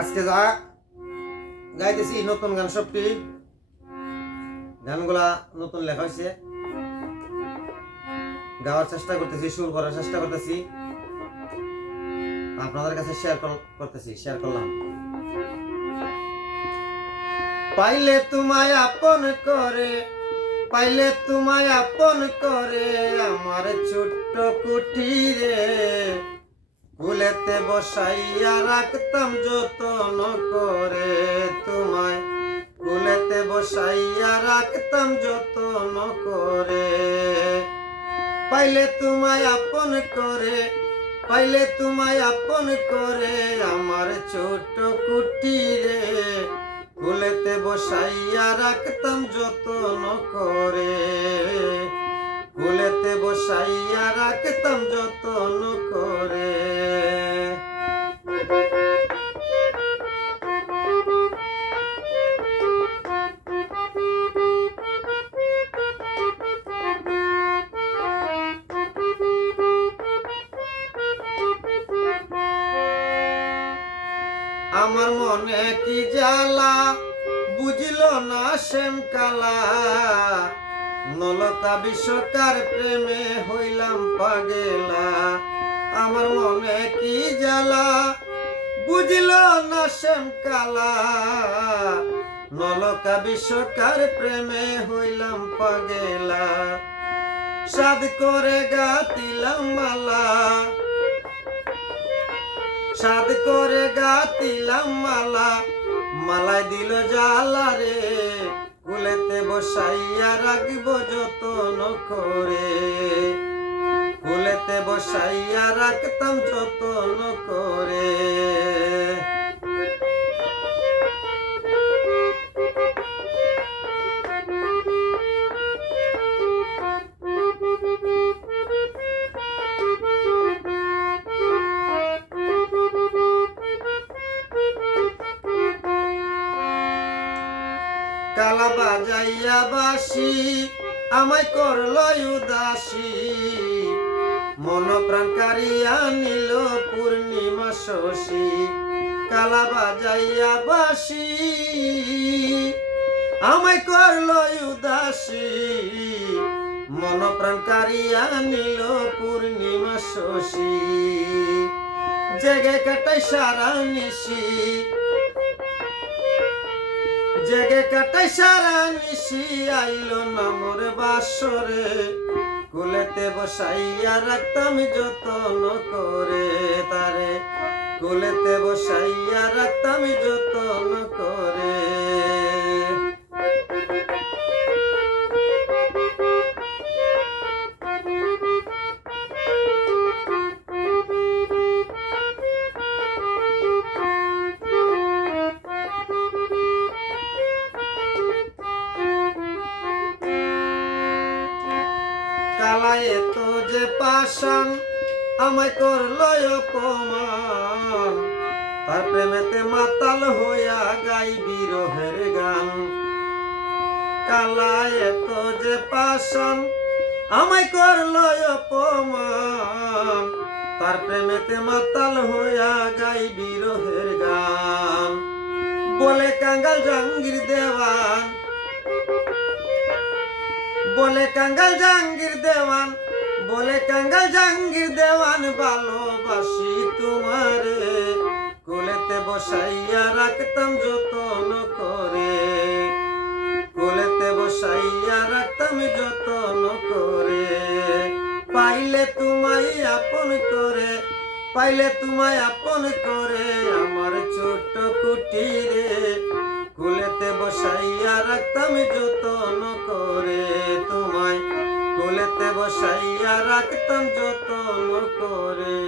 আজকে যা গাইতেছি নতুন গান, সবটি গানগুলা নতুন লেখা হয়েছে, গাওয়ার চেষ্টা করতেছি, সুর করার চেষ্টা করতেছি, আপনাদের কাছে শেয়ার করলাম। পাইলে তোমায় আপন করে, পাইলে তোমায় আপন করে আমার ছোট্ট কুটিরে, কুলেতে বসাইয়া রাখতাম যতন করে তোমায়, কুলেতে বসাইয়া রাখতাম যতন করে। পাইলে তোমায় আপন করে, পাইলে তোমায় আপন করে আমার ছোট্ট কুটিরে, কুলেতে বসাইয়া রাখতাম যতন করে, কুলেতে বসাইয়া রাখতাম যতন করে। আমার মনে কি জ্বালা বুঝল না শ্যাম কালা, নলকা বিশ্বকার প্রেমে হইলাম পাগেলা। আমার মনে কি জ্বালা বুঝল না শ্যাম কালা, নলকা বিশ্বকার প্রেমে হইলাম পাগেলা। সাদ করে গাতিলাম মালা, সাদ করে গাতিলাম মালা, মালাই দিল জ্বালা রে, কুলেতে বসাইয়া রাখব যতন করে, কুলেতে বসাইয়া রাখতাম যতন করে। কালা বাজাইয়া বাসি আমায় করল উদাসী, মন প্রাণ কারিয়া নিল পূর্ণিমা শশী। কালা বাজাইয়া বাসি আমায় করল উদাসী, মন প্রাণ কারিয়া নিল পূর্ণিমা শশী। জেগে কাটাই সারা নিশি, জেগে কাটাই সারা নিশি, আইলো না মোর বাসরে, কুলেতে বসাইয়া রাখতাম যতন করে তারে, কুলেতে বসাইয়া রাখতাম যতন করে। কালায় তো যে পাশান আমায় করল অপমান, তার প্রেমেতে মাতাল হইয়া গাই বিরহের গান। কালায় তো যে পাশান আমায় করল অপমান, তার প্রেমেতে মাতাল হইয়া গাই বিরহের গান। বলে কাঙ্গাল জাহাঙ্গীর দেওয়ান, বলে কাঙ্গাল জাহাঙ্গীর দেওয়ান, বলে কাঙ্গাল জাহাঙ্গীর দেওয়ান, ভালোবাসি তোমারে, কুলেতে বসাইয়া রাখতাম যতন করে, কুলেতে বসাইয়া রাখতাম যতন করে। পাইলে তোমায় আপন করে, পাইলে তোমায় আপন করে আমার ছোট্ট কুটিরে, কুলেতে বসাইয়া রাখতাম যতন করে তোমায়, কুলেতে বসাইয়া রাখতাম যতন করে।